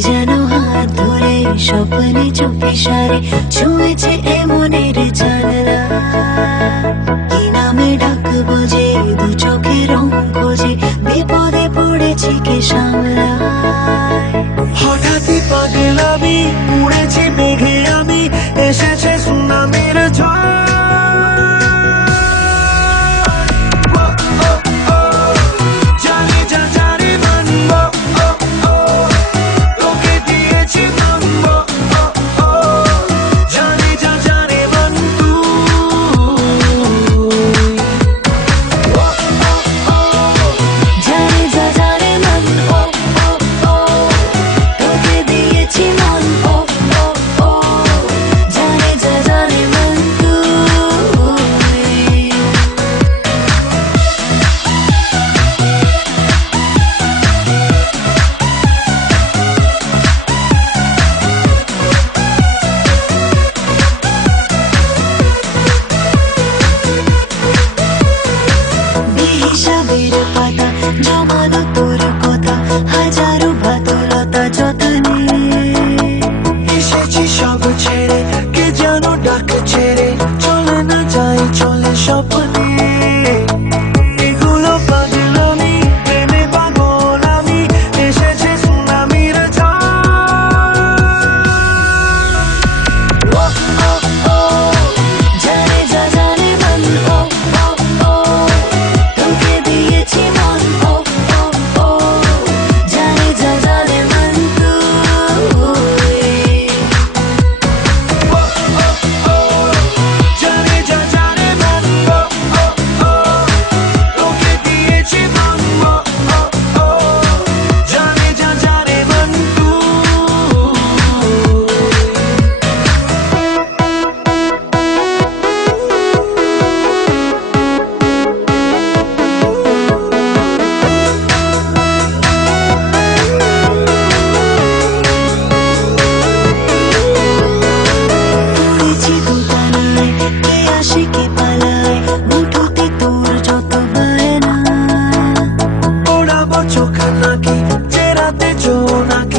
যেন হাত ধরে স্বপ্নে চুপি সারে ছুঁয়েছে এ মনের জানলা। কি নামে ডাকবো যে দু চোখে রং খোঁজে, বিপদে পড়েছি কে সামলায়। হঠাৎই পাগলামি উড়েছি মেঘে আমি, এসেছে সুনামির ঝড়। জমানো তোর কথা হাজারো বাতুলতা যতনে, এসেছি সব ছেড়ে কে যেন ডাক ছেড়ে, চলে না যাই চলে স্বপ্নে। এগুলো পাগলামি প্রেমে পাগল আমি, এসেছে সুনামির ঝড়। জানে যা জানে মন, ও ও ও তোকে দিয়েছি মন, ও ও ও জানে যা জানে মন তুই। জানে যা জানে মন, তোকে দিয়েছি মন, জানে যা জানে মন তুই। পড়েছি দোতানায়, কে আসে কে পালায়, মুঠোতে তোর যত বায়না। ওড়াবো চোখ নাকি চেরাতে জোনাকি।